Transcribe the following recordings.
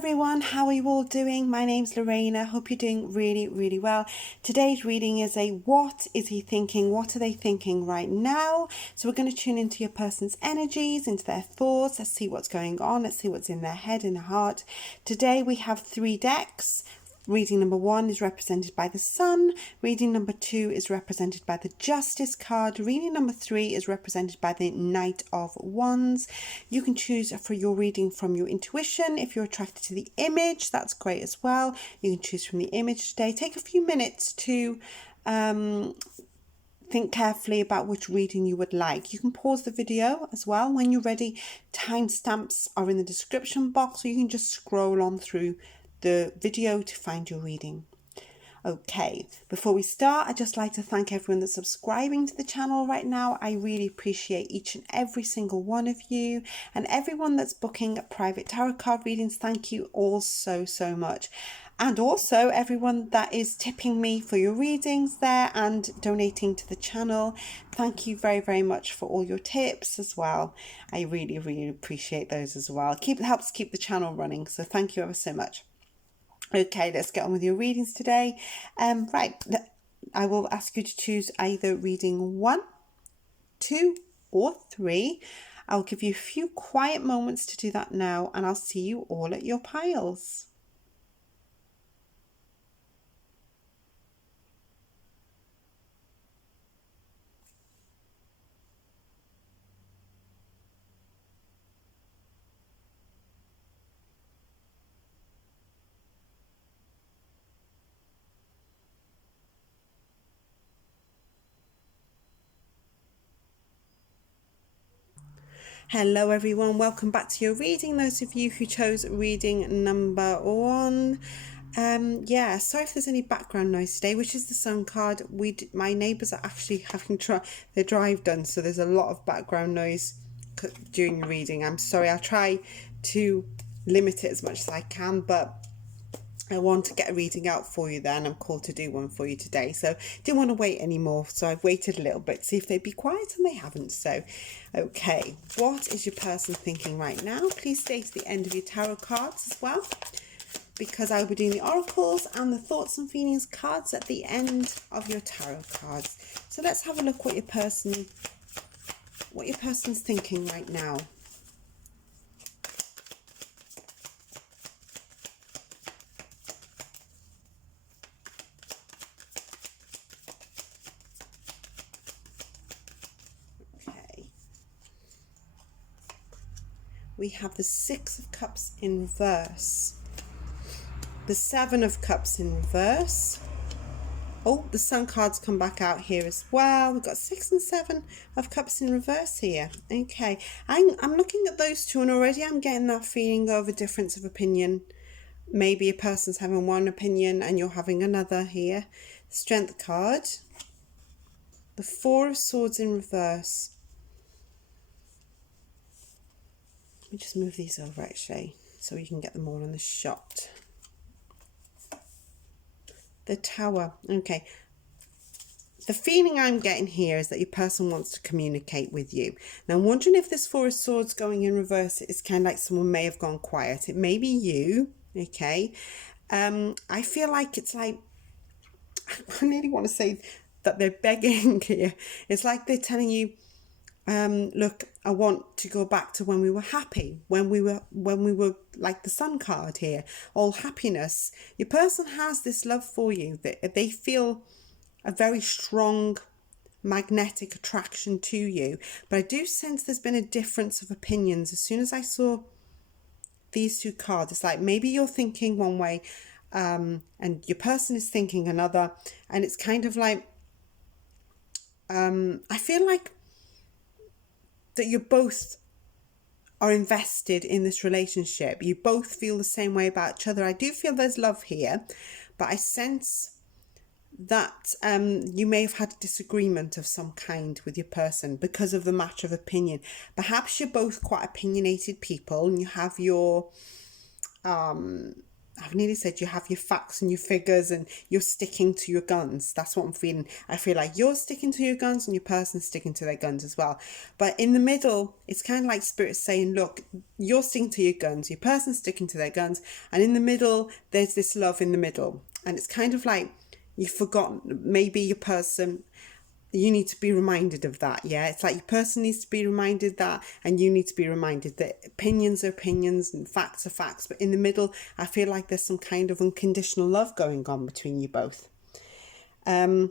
everyone, how are you all doing? My name's Lorena. Hope you're doing really well. Today's reading is a what is he thinking? What are they thinking right now? So we're going to tune into your person's energies, into their thoughts. Let's see what's going on. Let's see what's in their head and heart. Today we have 3 decks. Reading number 1 is represented by the Sun. Reading number 2 is represented by the Justice card. Reading number 3 is represented by the Knight of Wands. You can choose for your reading from your intuition. If you're attracted to the image, that's great as well. You can choose from the image today. Take a few minutes to think carefully about which reading you would like. You can pause the video as well when you're ready. Timestamps are in the description box, so you can just scroll on through the video to find your reading. Okay, before we start, I'd just like to thank everyone that's subscribing to the channel right now. I really appreciate each and every single one of you, and everyone that's booking private tarot card readings. Thank you all so much. And also everyone that is tipping me for your readings there and donating to the channel. Thank you very much for all your tips as well. I really appreciate those as well. It helps keep the channel running, so thank you ever so much. Okay, let's get on with your readings today. Right, I will ask you to choose either reading 1, 2, or 3. I'll give you a few quiet moments to do that now, and I'll see you all at your piles. Hello everyone, welcome back to your reading. Those of you who chose reading number 1. Sorry if there's any background noise today, which is the Sun card. My neighbours are actually having their drive done, so there's a lot of background noise during reading. I'm sorry, I'll try to limit it as much as I can, but I want to get a reading out for you then. I'm called to do one for you today, so didn't want to wait anymore, so I've waited a little bit to see if they'd be quiet, and they haven't. So okay, what is your person thinking right now? Please stay to the end of your tarot cards as well, because I'll be doing the oracles and the thoughts and feelings cards at the end of your tarot cards. So let's have a look what your person's thinking right now. We have the 6 of Cups in reverse, the 7 of Cups in reverse. Oh, the Sun cards come back out here as well. We've got 6 and 7 of Cups in reverse here. Okay, I'm looking at those two, and already I'm getting that feeling of a difference of opinion. Maybe a person's having one opinion and you're having another here. Strength card, the 4 of Swords in reverse. Let me just move these over actually, so you can get them all in the shot. The Tower. Okay. The feeling I'm getting here is that your person wants to communicate with you. Now I'm wondering if this 4 of Swords going in reverse is kind of like someone may have gone quiet. It may be you. Okay. I feel like it's like, I really want to say that they're begging here. It's like they're telling you, look, I want to go back to when we were happy, when we were like the Sun card here, all happiness. Your person has this love for you, that they feel a very strong magnetic attraction to you. But I do sense there's been a difference of opinions. As soon as I saw these 2 cards, it's like maybe you're thinking one way, and your person is thinking another, and it's kind of like, I feel like that you both are invested in this relationship. You both feel the same way about each other. I do feel there's love here, but I sense that you may have had a disagreement of some kind with your person because of the match of opinion. Perhaps you're both quite opinionated people, and you have your I've nearly said you have your facts and your figures and you're sticking to your guns. That's what I'm feeling. I feel like you're sticking to your guns and your person's sticking to their guns as well. But in the middle, it's kind of like Spirit saying, look, you're sticking to your guns, your person's sticking to their guns. And in the middle, there's this love in the middle. And it's kind of like you've forgotten, maybe your person, you need to be reminded of that. Yeah, it's like your person needs to be reminded that, and you need to be reminded that opinions are opinions and facts are facts. But in the middle, I feel like there's some kind of unconditional love going on between you both. You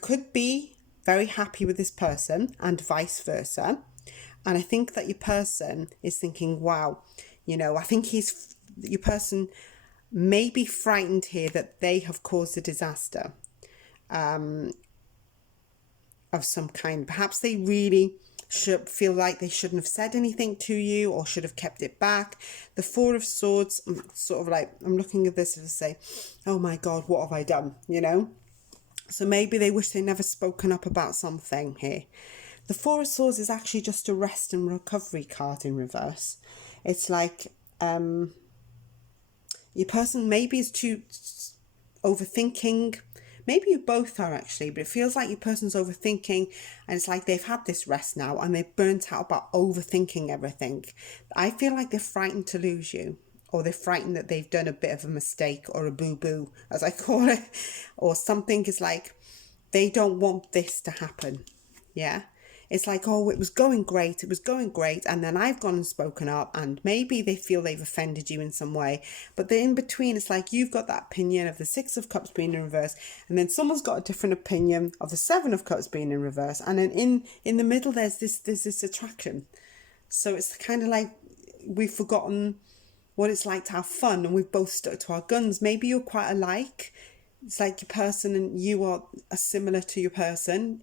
could be very happy with this person and vice versa. And I think that your person is thinking, wow, you know, I think your person may be frightened here that they have caused a disaster. Of some kind. Perhaps they really should feel like they shouldn't have said anything to you or should have kept it back. The Four of Swords, sort of like, I'm looking at this and say, oh my God, what have I done? You know? So maybe they wish they never spoken up about something here. The Four of Swords is actually just a rest and recovery card in reverse. It's like your person maybe is too overthinking. Maybe you both are actually, but it feels like your person's overthinking and it's like they've had this rest now and they're burnt out about overthinking everything. I feel like they're frightened to lose you, or they're frightened that they've done a bit of a mistake or a boo-boo, as I call it, or something is like they don't want this to happen. Yeah. It's like, oh, it was going great, and then I've gone and spoken up, and maybe they feel they've offended you in some way. But the in between, it's like you've got that opinion of the Six of Cups being in reverse, and then someone's got a different opinion of the Seven of Cups being in reverse, and then in the middle there's this attraction. So it's kind of like we've forgotten what it's like to have fun, and we've both stuck to our guns. Maybe you're quite alike. It's like your person and you are similar to your person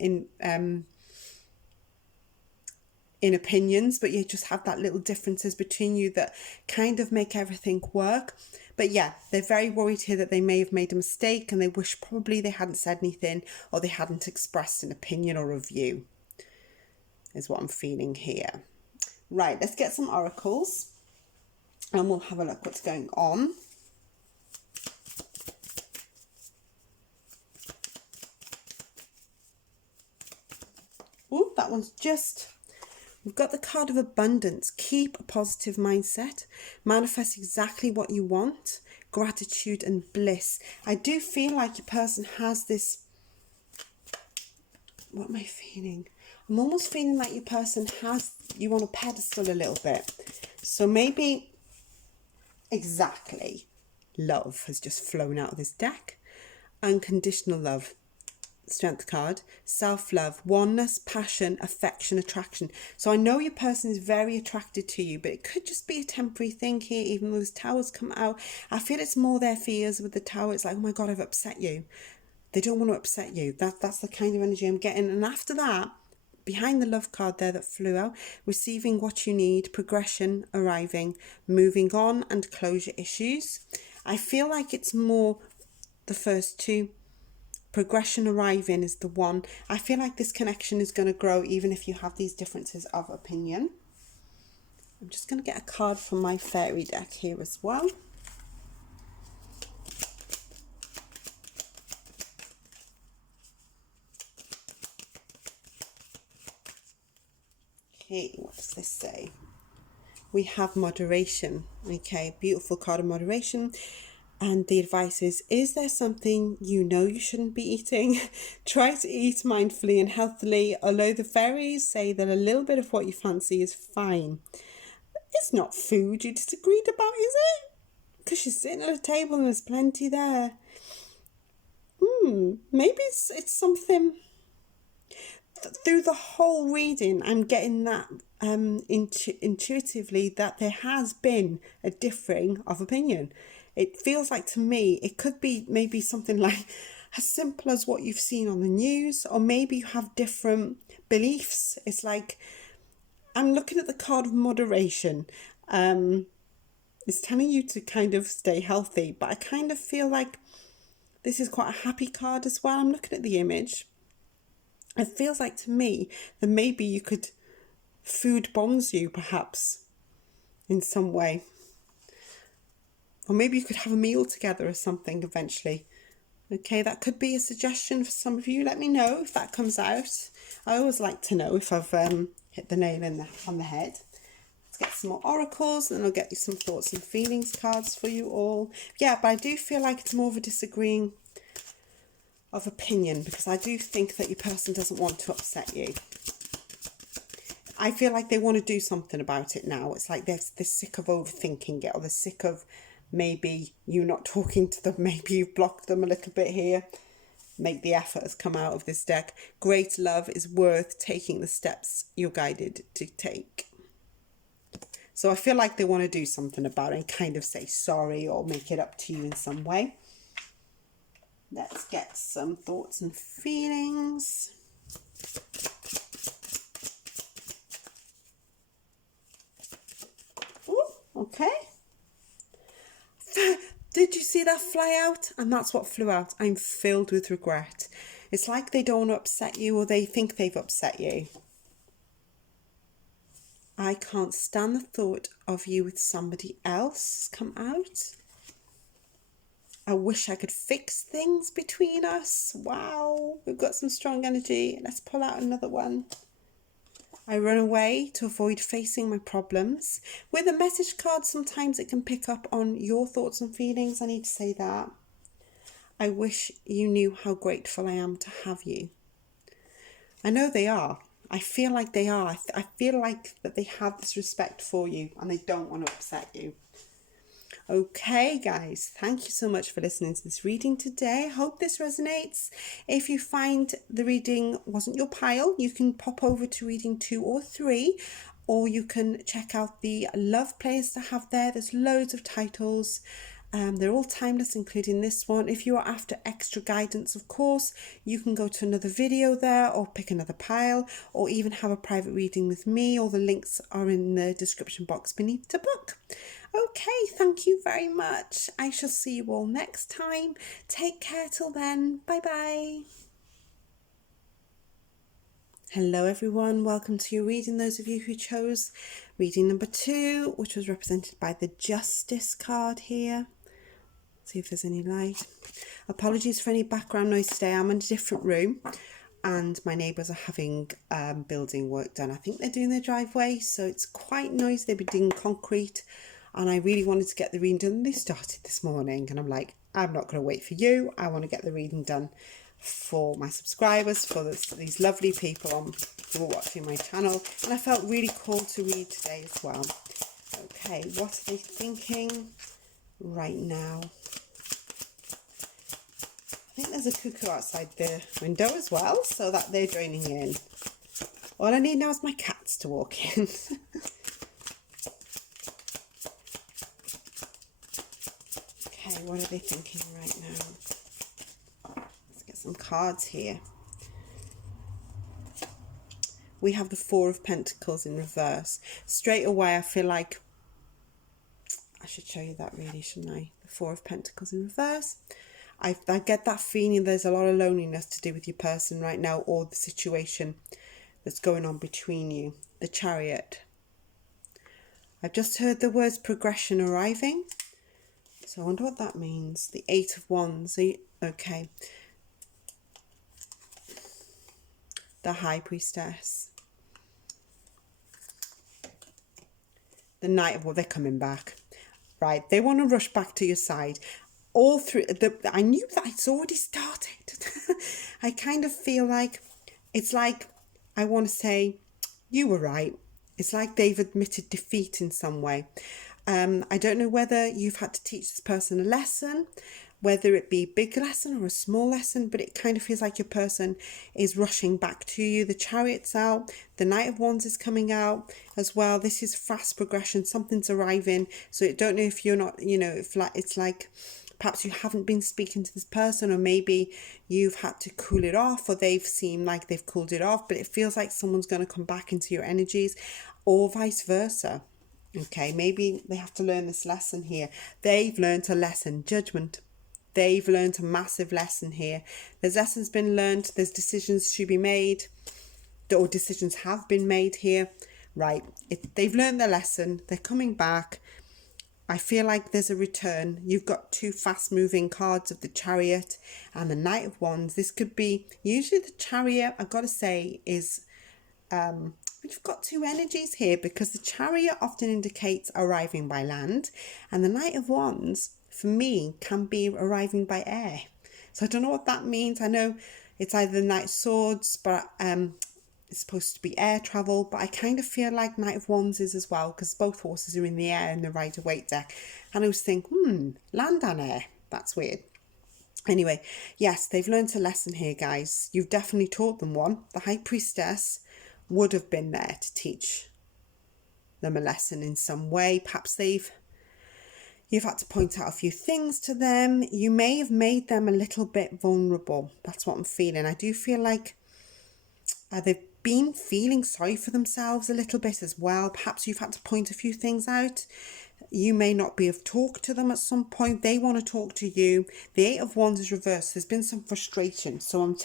in opinions, but you just have that little differences between you that kind of make everything work. But yeah, they're very worried here that they may have made a mistake and they wish probably they hadn't said anything or they hadn't expressed an opinion or a view, is what I'm feeling here. Right, let's get some oracles and we'll have a look what's going on. Ooh, that one's just... We've got the card of abundance. Keep a positive mindset. Manifest exactly what you want. Gratitude and bliss. I do feel like your person has this... What am I feeling? I'm almost feeling like your person has you on a pedestal a little bit. So maybe exactly love has just flown out of this deck. Unconditional love. Strength card, self-love, oneness, passion, affection, attraction. So I know your person is very attracted to you, but it could just be a temporary thing here, even though those towers come out. I feel it's more their fears with the tower. It's like, oh my God, I've upset you. They don't want to upset you. That's the kind of energy I'm getting. And after that, behind the love card there that flew out, receiving what you need, progression, arriving, moving on, and closure issues. I feel like it's more the first two. Progression arriving is the one. I feel like this connection is going to grow even if you have these differences of opinion. I'm just going to get a card from my fairy deck here as well. Okay, what does this say? We have moderation. Okay, beautiful card of moderation. And the advice is there something you know you shouldn't be eating? Try to eat mindfully and healthily, although the fairies say that a little bit of what you fancy is fine. It's not food you disagreed about, is it? Because you're sitting at a table and there's plenty there. Maybe it's something... Through the whole reading, I'm getting that intuitively that there has been a differing of opinion. It feels like to me, it could be maybe something like as simple as what you've seen on the news, or maybe you have different beliefs. It's like, I'm looking at the card of moderation. It's telling you to kind of stay healthy, but I kind of feel like this is quite a happy card as well. I'm looking at the image. It feels like to me that maybe you could food bonds you perhaps in some way. Or maybe you could have a meal together or something eventually. Okay, that could be a suggestion for some of you. Let me know if that comes out. I always like to know if I've hit the nail on the head. Let's get some more oracles, and then I'll get you some thoughts and feelings cards for you all. Yeah, but I do feel like it's more of a disagreeing of opinion, because I do think that your person doesn't want to upset you. I feel like they want to do something about it now. It's like they're sick of overthinking it, or they're sick of maybe you not talking to them. Maybe you've blocked them a little bit here. Make the effort has come out of this deck. Great love is worth taking the steps you're guided to take. So I feel like they want to do something about it and kind of say sorry or make it up to you in some way. Let's get some thoughts and feelings. Ooh, okay. Did you see that fly out? And that's what flew out. I'm filled with regret. It's like they don't want to upset you, or they think they've upset you. I can't stand the thought of you with somebody else come out. I wish I could fix things between us. Wow, we've got some strong energy. Let's pull out another one. I run away to avoid facing my problems. With a message card, sometimes it can pick up on your thoughts and feelings. I need to say that. I wish you knew how grateful I am to have you. I know they are. I feel like they are. I feel like that they have this respect for you and they don't want to upset you. Okay, guys, thank you so much for listening to this reading today. I hope this resonates. If you find the reading wasn't your pile, you can pop over to reading 2 or 3, or you can check out the love playlist I have there. There's loads of titles. They're all timeless, including this one. If you are after extra guidance, of course, you can go to another video there, or pick another pile, or even have a private reading with me. All the links are in the description box beneath the book. Okay, thank you very much. I shall see you all next time. Take care till then. Bye bye. Hello everyone, welcome to your reading. Those of you who chose reading number 2, which was represented by the Justice card here. See if there's any light. Apologies for any background noise today. I'm in a different room and my neighbours are having building work done. I think they're doing their driveway, so it's quite noisy. They've been doing concrete and I really wanted to get the reading done. They started this morning and I'm like, I'm not going to wait for you. I want to get the reading done for my subscribers, for these lovely people who are watching my channel. And I felt really called to read today as well. Okay, what are they thinking right now? I think there's a cuckoo outside the window as well, so that they're joining in. All I need now is my cats to walk in. Okay, what are they thinking right now? Let's get some cards here. We have the 4 of Pentacles in reverse. Straight away, I feel like I should show you that really, shouldn't I? The 4 of Pentacles in reverse. I get that feeling there's a lot of loneliness to do with your person right now, or the situation that's going on between you. The Chariot. I've just heard the words progression arriving. So I wonder what that means. The 8 of Wands. Okay. The High Priestess. The Knight of, well, they're coming back. Right. They want to rush back to your side. All through I knew that it's already started. I kind of feel like it's like I want to say you were right. It's like they've admitted defeat in some way. I don't know whether you've had to teach this person a lesson, whether it be a big lesson or a small lesson, but it kind of feels like your person is rushing back to you. The Chariot's out, the Knight of Wands is coming out as well. This is fast progression, something's arriving. So I don't know if you're not, if it's like perhaps you haven't been speaking to this person, or maybe you've had to cool it off, or they've seemed like they've cooled it off, but it feels like someone's going to come back into your energies, or vice versa. Okay, maybe they have to learn this lesson here. They've learned a lesson, judgment. They've learned a massive lesson here. There's lessons been learned. There's decisions to be made, or decisions have been made here. Right, they've learned their lesson. They're coming back. I feel like there's a return. You've got two fast moving cards of the Chariot and the Knight of Wands. This could be, usually the Chariot, I've got to say, is, we've got two energies here, because the Chariot often indicates arriving by land, and the Knight of Wands, for me, can be arriving by air. So I don't know what that means. I know it's either the Knight of Swords, but it's supposed to be air travel, but I kind of feel like Knight of Wands is as well, because both horses are in the air in the Rider-Waite deck. And I was thinking, land and air, that's weird. Anyway, yes, they've learned a lesson here, guys. You've definitely taught them one. The High Priestess would have been there to teach them a lesson in some way. Perhaps you've had to point out a few things to them. You may have made them a little bit vulnerable. That's what I'm feeling. I do feel like they've been feeling sorry for themselves a little bit as well. Perhaps you've had to point a few things out. You may not be have talked to them at some point. They want to talk to you. The Eight of Wands is reversed. There's been some frustration. So I'm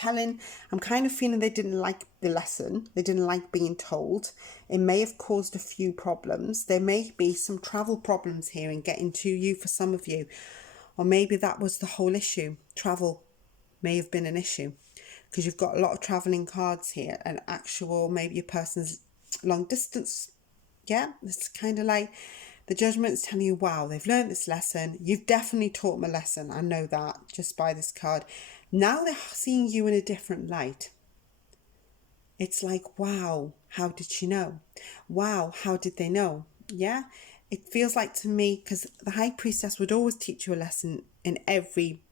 kind of feeling they didn't like the lesson. They didn't like being told. It may have caused a few problems. There may be some travel problems here in getting to you for some of you. Or maybe that was the whole issue. Travel may have been an issue, because you've got a lot of travelling cards here, and actual, maybe your person's long distance. Yeah, it's kind of like the Judgment's telling you, wow, they've learned this lesson. You've definitely taught them a lesson. I know that just by this card. Now they're seeing you in a different light. It's like, wow, how did she know? Wow, how did they know? Yeah, it feels like to me, because the High Priestess would always teach you a lesson in every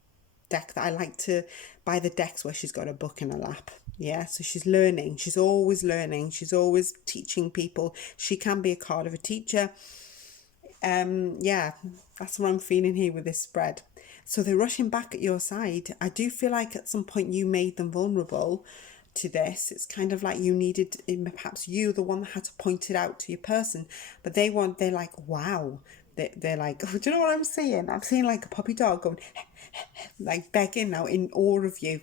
deck that I like to buy, the decks where she's got a book in her lap. Yeah, so she's learning. She's always learning. She's always teaching people. She can be a card of a teacher. Yeah, that's what I'm feeling here with this spread. So they're rushing back at your side. I do feel like at some point you made them vulnerable to this. It's kind of like you needed, perhaps you, the one that had to point it out to your person. But they're like, wow. They're like, oh, do you know what I'm seeing? I'm seeing like a puppy dog going, like begging now in awe of you.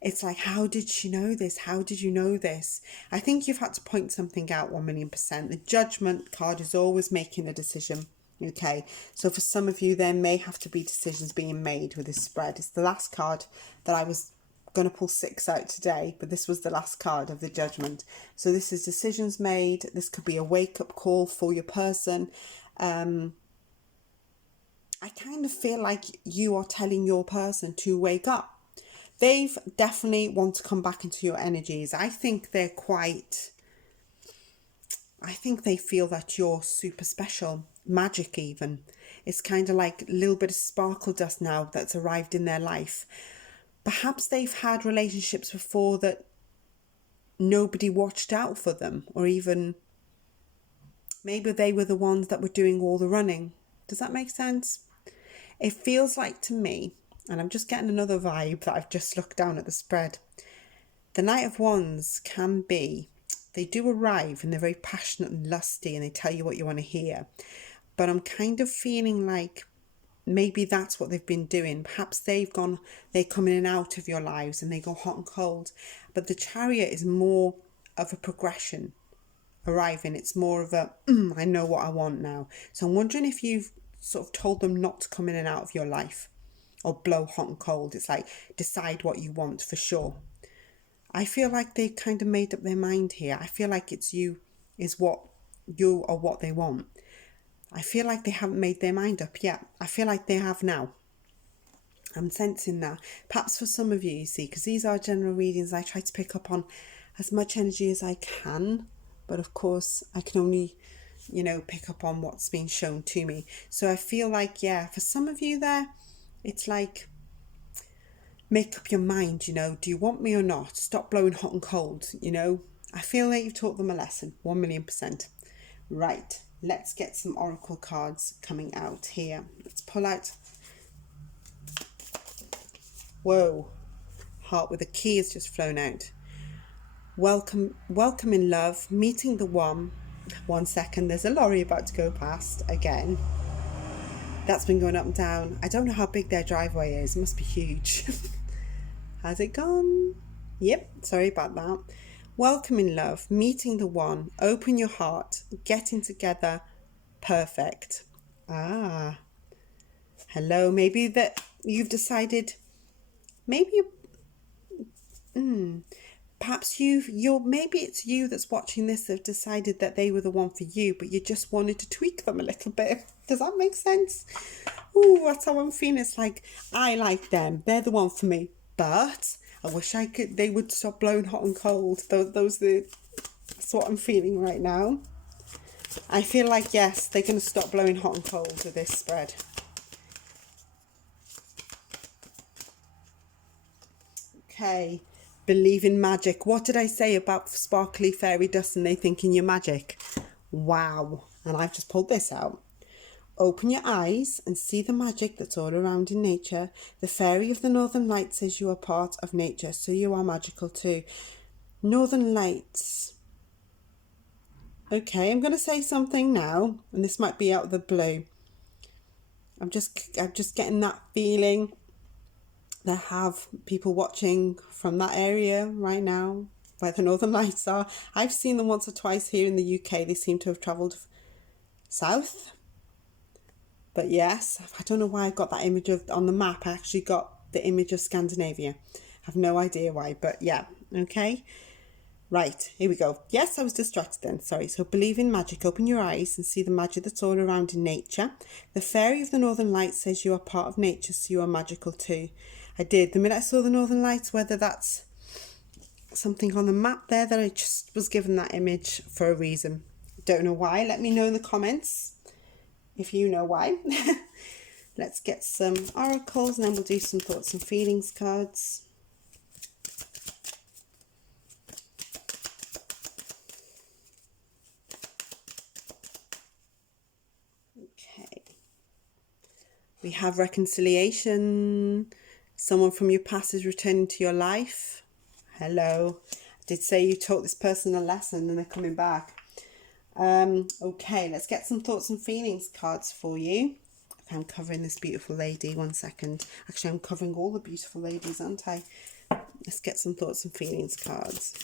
It's like, how did she know this? How did you know this? I think you've had to point something out 1,000,000%. The Judgment card is always making a decision. Okay, so for some of you, there may have to be decisions being made with this spread. It's the last card that I was going to pull 6 out today, but this was the last card of the Judgment. So this is decisions made. This could be a wake-up call for your person. I kind of feel like you are telling your person to wake up. They've definitely want to come back into your energies. I think they feel that you're super special, magic even. It's kind of like a little bit of sparkle dust now that's arrived in their life. Perhaps they've had relationships before that nobody watched out for them, or even maybe they were the ones that were doing all the running. Does that make sense? It feels like to me, and I'm just getting another vibe that I've just looked down at the spread. The Knight of Wands can be, they do arrive and they're very passionate and lusty and they tell you what you want to hear. But I'm kind of feeling like maybe that's what they've been doing. Perhaps they're coming in and out of your lives and they go hot and cold. But the Chariot is more of a progression arriving. It's more of a, I know what I want now. So I'm wondering if you've sort of told them not to come in and out of your life or blow hot and cold. It's like, decide what you want for sure. I feel like they kind of made up their mind here. I feel like it's you is what you are, what they want. I feel like they haven't made their mind up yet. I feel like they have now. I'm sensing that. Perhaps for some of you, you see, because these are general readings, I try to pick up on as much energy as I can. But of course, I can only, pick up on what's being shown to me. So I feel like, yeah, for some of you there, it's like, make up your mind, do you want me or not? Stop blowing hot and cold, I feel like you've taught them a lesson, 1,000,000%. Right, let's get some oracle cards coming out here. Let's pull out. Whoa, heart with a key has just flown out. Welcome in love, meeting the one. 1 second, there's a lorry about to go past again. That's been going up and down. I don't know how big their driveway is. It must be huge. Has it gone? Yep, sorry about that. Welcome in love, meeting the one, open your heart, getting together, perfect. Ah, hello. Maybe that you've decided, maybe perhaps maybe it's you that's watching this that have decided that they were the one for you, but you just wanted to tweak them a little bit. Does that make sense? Ooh, that's how I'm feeling. It's like, I like them. They're the one for me. But I wish they would stop blowing hot and cold. That's what I'm feeling right now. I feel like, yes, they're going to stop blowing hot and cold with this spread. Okay. Believe in magic. What did I say about sparkly fairy dust and they thinking you're magic? Wow. And I've just pulled this out. Open your eyes and see the magic that's all around in nature. The fairy of the northern lights says you are part of nature, so you are magical too. Northern lights. Okay, I'm going to say something now, and this might be out of the blue. I'm just getting that feeling. They have people watching from that area right now where the Northern Lights are. I've seen them once or twice here in the UK. They seem to have travelled south. But yes, I don't know why I got that image on the map. I actually got the image of Scandinavia. I have no idea why, but yeah, okay. Right, here we go. Yes, I was distracted then, sorry. So believe in magic. Open your eyes and see the magic that's all around in nature. The fairy of the Northern Lights says you are part of nature, so you are magical too. I did. The minute I saw the Northern Lights, whether that's something on the map there, that I just was given that image for a reason. Don't know why. Let me know in the comments if you know why. Let's get some oracles and then we'll do some thoughts and feelings cards. Okay. We have reconciliation. Someone from your past is returning to your life. Hello. I did say you taught this person a lesson and they're coming back. Okay, let's get some thoughts and feelings cards for you. Okay, I'm covering this beautiful lady. 1 second. Actually, I'm covering all the beautiful ladies, aren't I? Let's get some thoughts and feelings cards.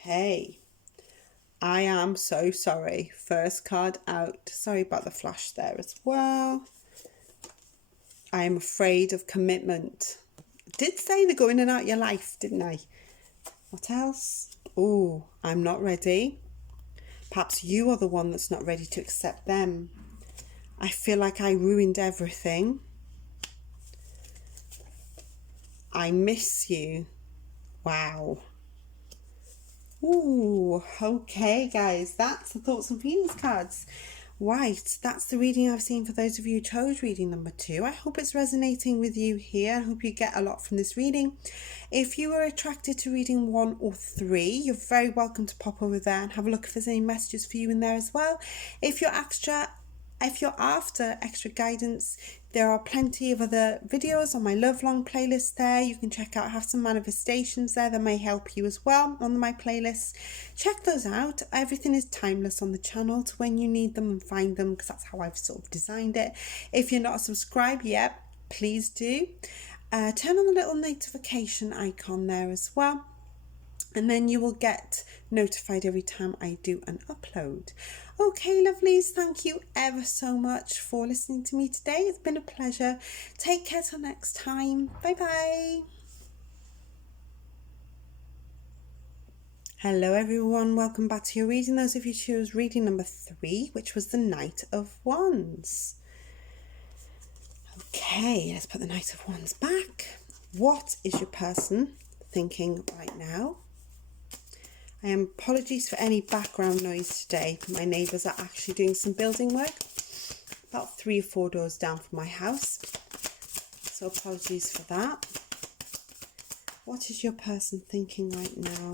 Okay. I am so sorry. First card out. Sorry about the flash there as well. I am afraid of commitment. I did say they're going in and out your life, didn't I? What else? Oh, I'm not ready. Perhaps you are the one that's not ready to accept them. I feel like I ruined everything. I miss you. Wow. Ooh, okay, guys, that's the thoughts and feelings cards. Right, that's the reading I've seen for those of you who chose reading number 2. I hope it's resonating with you here. I hope you get a lot from this reading. If you are attracted to reading 1 or 3, you're very welcome to pop over there and have a look if there's any messages for you in there as well. If you're after extra guidance, there are plenty of other videos on my Love Long playlist there. You can check out, I have some manifestations there that may help you as well on my playlist. Check those out. Everything is timeless on the channel to when you need them and find them, because that's how I've sort of designed it. If you're not subscribed yet, please do. Turn on the little notification icon there as well. And then you will get notified every time I do an upload. Okay, lovelies, thank you ever so much for listening to me today. It's been a pleasure. Take care till next time. Bye-bye. Hello, everyone. Welcome back to your reading. Those of you who chose reading number 3, which was the Knight of Wands. Okay, let's put the Knight of Wands back. What is your person thinking right now? Apologies for any background noise today. My neighbours are actually doing some building work about 3 or 4 doors down from my house. So apologies for that. What is your person thinking right now?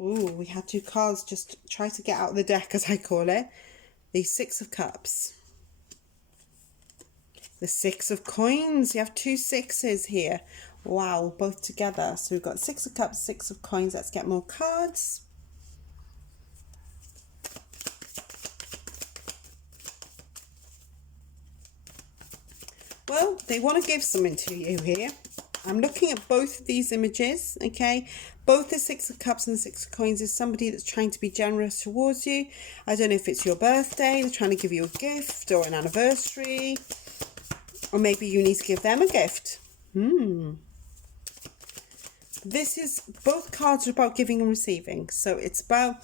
Ooh, we had 2 cards just try to get out of the deck, as I call it. The 6 of Cups. The 6 of Coins. You have 2 6s here. Wow, both together. So we've got 6 of Cups, 6 of Coins. Let's get more cards. Well, they want to give something to you here. I'm looking at both of these images, okay? Both the Six of Cups and the Six of Coins is somebody that's trying to be generous towards you. I don't know if it's your birthday, they're trying to give you a gift or an anniversary, or maybe you need to give them a gift. This is, both cards are about giving and receiving. So it's about,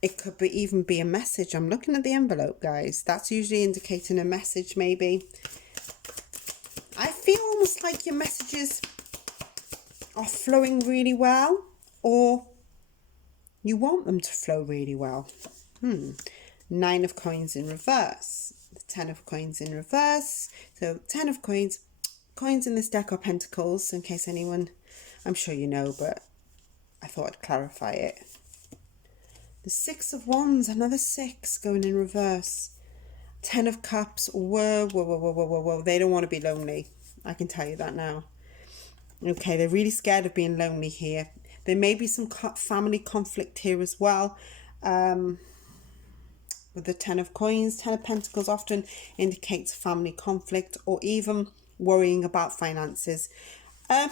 it could be even be a message. I'm looking at the envelope, guys. That's usually indicating a message, maybe. I feel almost like your messages are flowing really well, or you want them to flow really well. Nine of Coins in reverse. The Ten of Coins in reverse. So 10 of Coins. Coins in this deck are pentacles, in case anyone, I'm sure you know, but I thought I'd clarify it. The Six of Wands, another 6 going in reverse. 10 of Cups, whoa. They don't want to be lonely. I can tell you that now. Okay, they're really scared of being lonely here. There may be some family conflict here as well. With the 10 of Coins, 10 of Pentacles often indicates family conflict or even worrying about finances. Okay,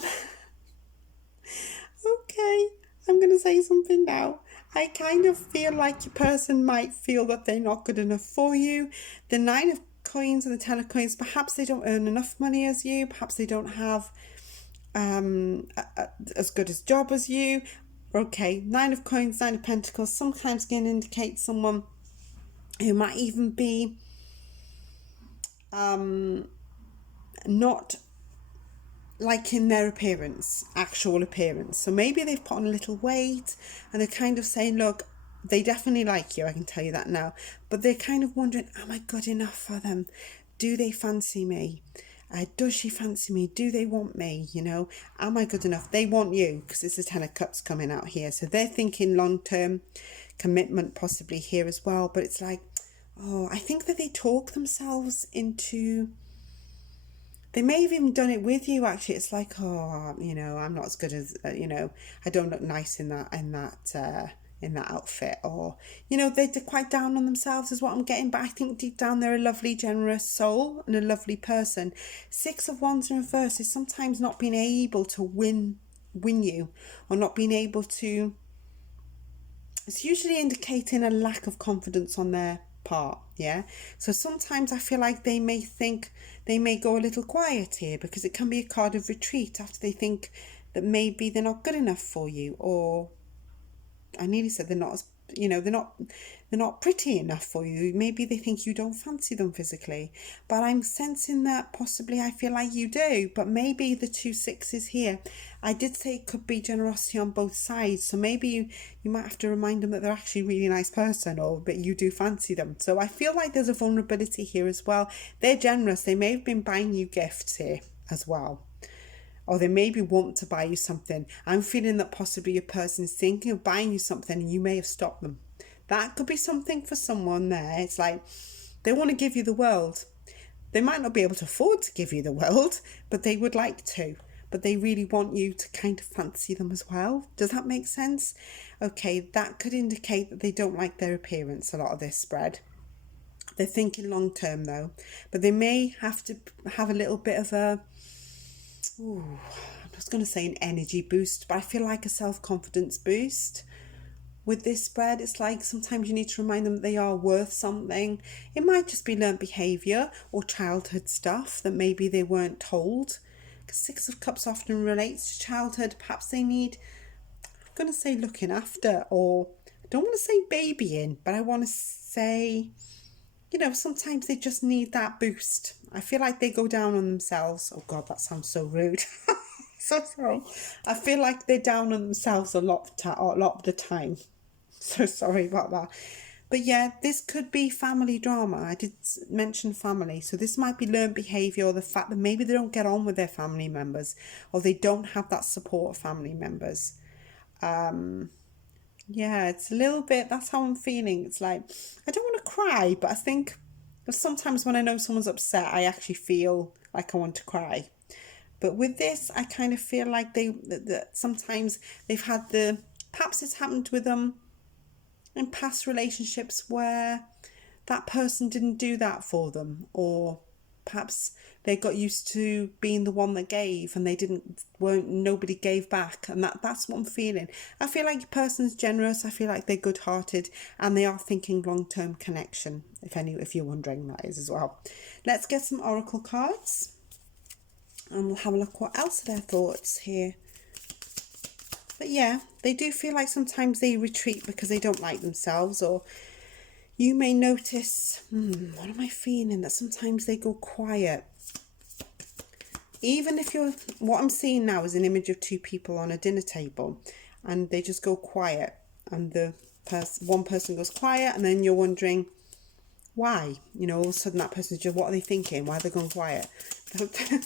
I'm going to say something now. I kind of feel like your person might feel that they're not good enough for you. The 9 of Coins and the 10 of Coins, perhaps they don't earn enough money as you. Perhaps they don't have as good a job as you. Okay, 9 of Coins, 9 of Pentacles sometimes can indicate someone who might even be not liking their appearance, actual appearance. So maybe they've put on a little weight and they're kind of saying, look, they definitely like you, I can tell you that now. But they're kind of wondering, am I good enough for them? Do they fancy me? Does she fancy me? Do they want me? You know, am I good enough? They want you, because it's the 10 of Cups coming out here. So they're thinking long-term commitment possibly here as well. But it's like, oh, I think that they talk themselves into... They may have even done it with you, actually. It's like, oh, you know, I'm not as good as, you know, I don't look nice in that outfit. Or, you know, they're quite down on themselves is what I'm getting. But I think deep down they're a lovely, generous soul and a lovely person. 6 of Wands in reverse is sometimes not being able to win you, or not being able to... It's usually indicating a lack of confidence on their part, yeah? So sometimes I feel like they may think they may go a little quiet here, because it can be a card of retreat after they think that maybe they're not good enough for you, or I nearly said they're not as, you know, they're not pretty enough for you. Maybe they think you don't fancy them physically, but I'm sensing that possibly I feel like you do. But maybe the 2 6s here, I did say it could be generosity on both sides. So maybe you might have to remind them that they're actually a really nice person, or that you do fancy them. So I feel like there's a vulnerability here as well. They're generous. They may have been buying you gifts here as well, or they maybe want to buy you something. I'm feeling that possibly your person is thinking of buying you something and you may have stopped them. That could be something for someone there. It's like they want to give you the world. They might not be able to afford to give you the world, but they would like to. But they really want you to kind of fancy them as well. Does that make sense? Okay, that could indicate that they don't like their appearance, a lot of this spread. They're thinking long term though. But they may have to have a little bit of a... I'm just going to say an energy boost, but I feel like a self-confidence boost with this spread. It's like sometimes you need to remind them that they are worth something. It might just be learned behaviour or childhood stuff that maybe they weren't told, because 6 of Cups often relates to childhood. Perhaps they need, I'm going to say looking after, or I don't want to say babying, but I want to say, you know, sometimes they just need that boost. I feel like they go down on themselves. Oh God, that sounds so rude. So sorry. I feel like they're down on themselves a lot of the time. So sorry about that. But yeah, this could be family drama. I did mention family. So this might be learned behaviour, or the fact that maybe they don't get on with their family members, or they don't have that support of family members. Yeah, it's a little bit, that's how I'm feeling. It's like, I don't want to cry, but I think sometimes when I know someone's upset, I actually feel like I want to cry. But with this, I kind of feel like that sometimes they've had perhaps it's happened with them in past relationships where that person didn't do that for them, or Perhaps they got used to being the one that gave, and nobody gave back, and that's what I'm feeling. I feel like your person's generous. I feel like they're good-hearted, and they are thinking long-term connection. If you're wondering, that is as well. Let's get some oracle cards, and we'll have a look what else are their thoughts here. But yeah, they do feel like sometimes they retreat because they don't like themselves, or you may notice, what am I feeling? That sometimes they go quiet. Even if what I'm seeing now is an image of two people on a dinner table, and they just go quiet, and one person goes quiet, and then you're wondering why. All of a sudden that person's just, what are they thinking? Why are they going quiet? Okay.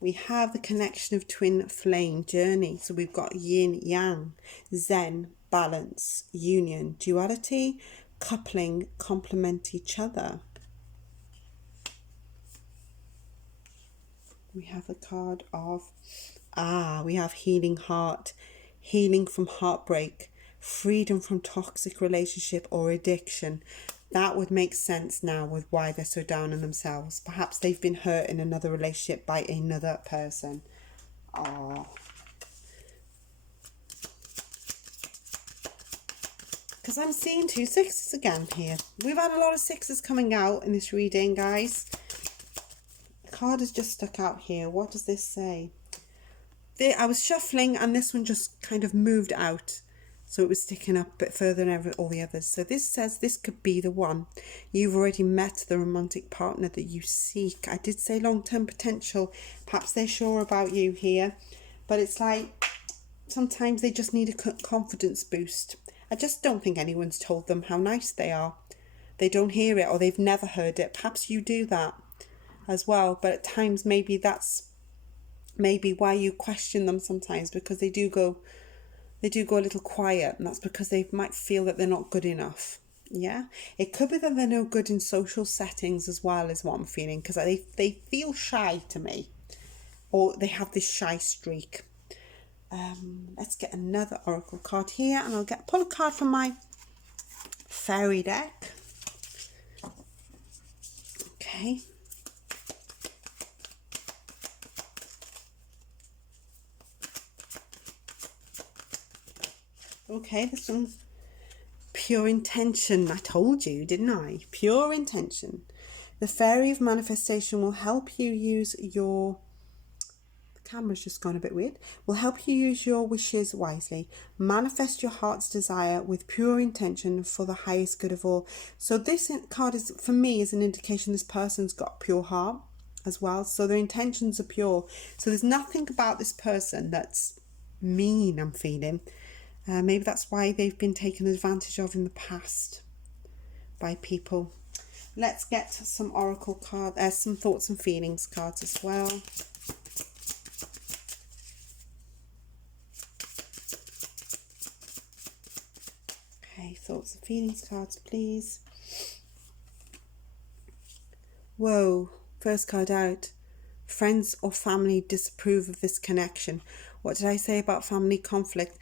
We have the connection of twin flame journey. So we've got yin, yang, zen, balance, union, duality, coupling, complement each other. We have the card of, we have healing heart, healing from heartbreak, freedom from toxic relationship or addiction. That would make sense now with why they're so down on themselves. Perhaps they've been hurt in another relationship by another person. Because I'm seeing 2 6s again here. We've had a lot of 6s coming out in this reading, guys. The card has just stuck out here. What does this say? I was shuffling, and this one just kind of moved out. So it was sticking up a bit further than all the others. So this says this could be the one. You've already met the romantic partner that you seek. I did say long-term potential. Perhaps they're sure about you here. But it's like sometimes they just need a confidence boost. I just don't think anyone's told them how nice they are. They don't hear it, or they've never heard it. Perhaps you do that as well. But at times maybe that's why you question them sometimes, because they do go a little quiet, and that's because they might feel that they're not good enough. Yeah, it could be that they're no good in social settings as well, is what I'm feeling, because they feel shy to me, or they have this shy streak. Let's get another oracle card here, and I'll pull a card from my fairy deck. Okay. Okay, this one's pure intention. I told you, didn't I? Pure intention. The fairy of manifestation will help you use your... The camera's just gone a bit weird. Will help you use your wishes wisely. Manifest your heart's desire with pure intention for the highest good of all. So this card is, for me, is an indication this person's got a pure heart as well. So their intentions are pure. So there's nothing about this person that's mean, I'm feeling. Maybe that's why they've been taken advantage of in the past by people. Let's get some oracle cards, some thoughts and feelings cards as well. Okay, thoughts and feelings cards, please. Whoa, first card out. Friends or family disapprove of this connection. What did I say about family conflict?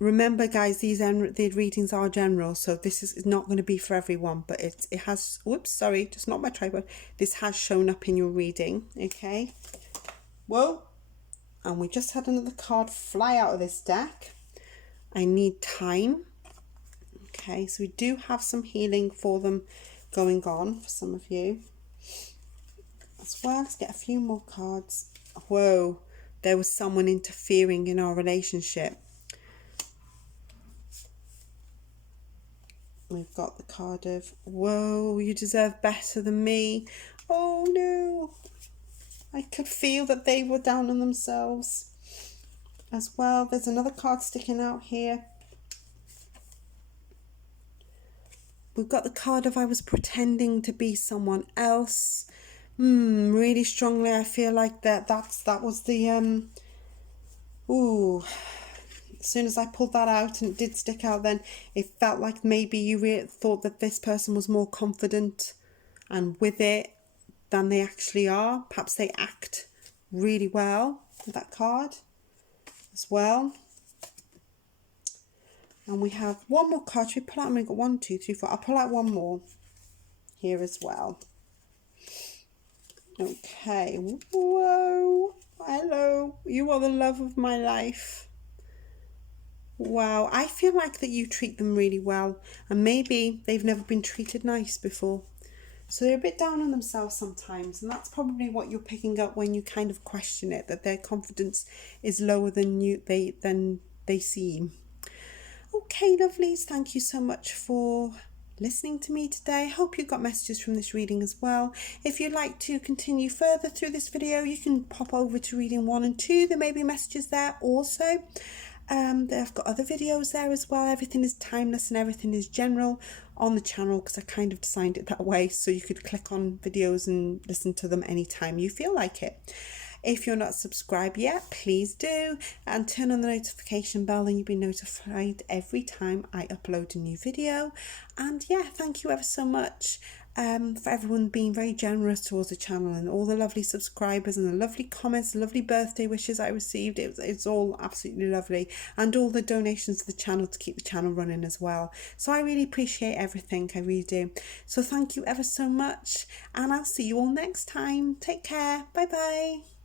Remember, guys, the readings are general, so this is not going to be for everyone, but it has, whoops, sorry, just not my tripod. This has shown up in your reading, okay? Whoa, and we just had another card fly out of this deck. I need time. Okay, so we do have some healing for them going on for some of you as well. Let's get a few more cards. Whoa, there was someone interfering in our relationship. We've got the card of, whoa, you deserve better than me. Oh no, I could feel that they were down on themselves as well. There's another card sticking out here. We've got the card of, I was pretending to be someone else. Really strongly, I feel like that was the, ooh. As soon as I pulled that out and it did stick out, then it felt like maybe you thought that this person was more confident and with it than they actually are. Perhaps they act really well with that card as well. And we have one more card. Should we pull out? I'm going to go 1, 2, 3, 4. I'll pull out one more here as well. Okay. Whoa. Hello. You are the love of my life. Wow. I feel like that you treat them really well. And maybe they've never been treated nice before. So they're a bit down on themselves sometimes. And that's probably what you're picking up when you kind of question it. That their confidence is lower than they seem. Okay, lovelies, thank you so much for listening to me today. Hope you got messages from this reading as well. If you'd like to continue further through this video, you can pop over to reading 1 and 2. There may be messages there also. I've got other videos there as well. Everything is timeless and everything is general on the channel because I kind of designed it that way so you could click on videos and listen to them anytime you feel like it. If you're not subscribed yet, please do, and turn on the notification bell and you'll be notified every time I upload a new video. And yeah, thank you ever so much for everyone being very generous towards the channel and all the lovely subscribers and the lovely comments, the lovely birthday wishes I received. It's all absolutely lovely, and all the donations to the channel to keep the channel running as well. So I really appreciate everything, I really do. So thank you ever so much, and I'll see you all next time. Take care. Bye bye.